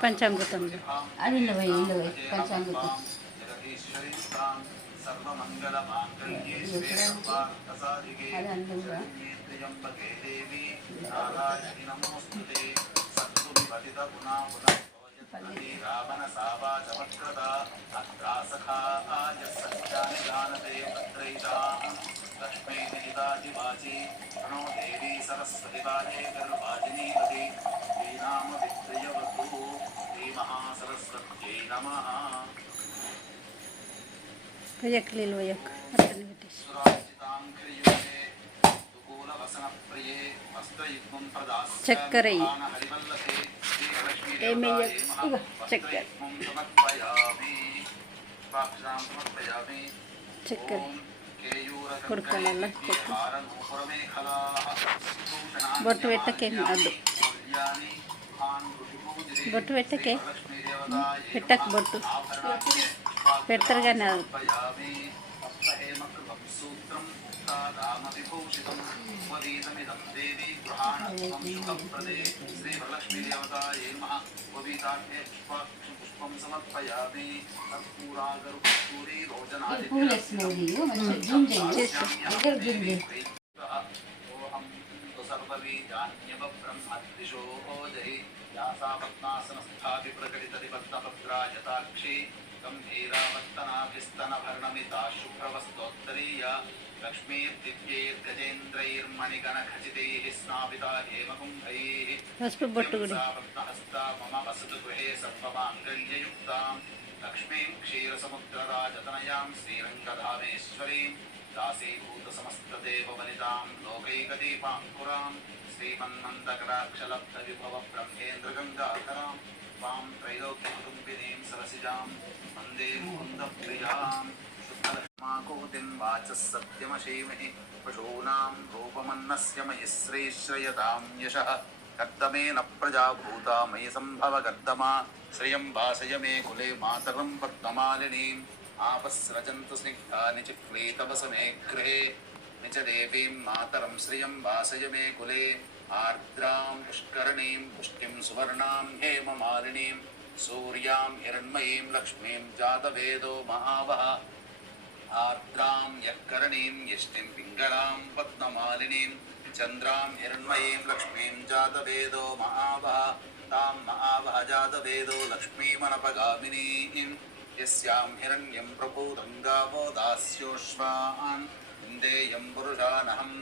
పంచామృతంలో అది ఇందులో పంచామృతం అది అందులో రావణ సావా చమత్కృత అత్రాసఖాయ సత్యాని గానతే భద్రైతాం లక్ష్మీ నిహితాది వాచి ప్రణో దేవీ సరస్వతి వాచే గర్వాజినీపతి శ్రీనామ విద్రయవతు శ్రీ మహాసరస్వత్యై నమః. వయక్లీలు వయక్ చక్కెర ఏమయ్య చక్కెర చక్కెర కొడుకోవాల బొట్టు పెట్టకే అడ్డు బొట్టు పెట్టకే పెట్టకు బొట్టు పెడతారు కానీ అది గంభీరావర్తనాభిస్తనభర్ణమితా శుభ్రవస్తోత్తరీయ లక్ష్మీర్దివ్యైర్గజేంద్రైర్మణిగణఖచితైః స్నాపితా హేమకుంభైః పసుపు బొట్టు కూడా హస్తా మమ వసతు గృహే సర్వమాంగళ్యయుక్తాం లక్ష్మీం క్షీరసముద్రరాజతనయాం శ్రీరంగధామేశ్వరీం దాసీభూత సమస్తదేవవనితాం లోకైకదీపాంకురాం శ్రీమన్మందకటాక్షలబ్ధ విభవ బ్రహ్మేంద్రగంగాధరాం త్వాం త్రైలోక్యకుటుంబినీం సరసిజాం వందే ముకుందప్రియాం శుద్ధలక్ష్మాకూతిం వాచः సత్యమశీమహి పశూనాం రూపమన్నస్య మయి శ్రీశ్రయతాం యశః కర్దమేన ప్రజాభూతా మయి సంభవ కర్దమా శ్రియం వాసయ మే కులే మాతరం పద్మమాలినీం ఆపస్రజంతు స్నిగ్ధాని చిక్లీతవసమే గృహే నిచ దేవీం మాతరం శ్రియం వాసయ మే కులే ఆర్ద్రాం పుష్కరణీం పుష్టిం సువర్ణాం హేమమాలినీం సూర్యాం హిరణ్మయీం లక్ష్మీం జాతవేదో మహావహ ఆర్ద్రాం యఃకరణీం యష్టిం పింగళాం పద్మమాలినీం చంద్రాం హిరణ్మయీం లక్ష్మీం జాతవేదో మహావహ తాం మహావహ జాతవేదో లక్ష్మీమనపగామినీం యస్యాం హిరణ్యం ప్రపూతం గావో దాస్యోశ్వాన్ ఇందేయం పురుషానహం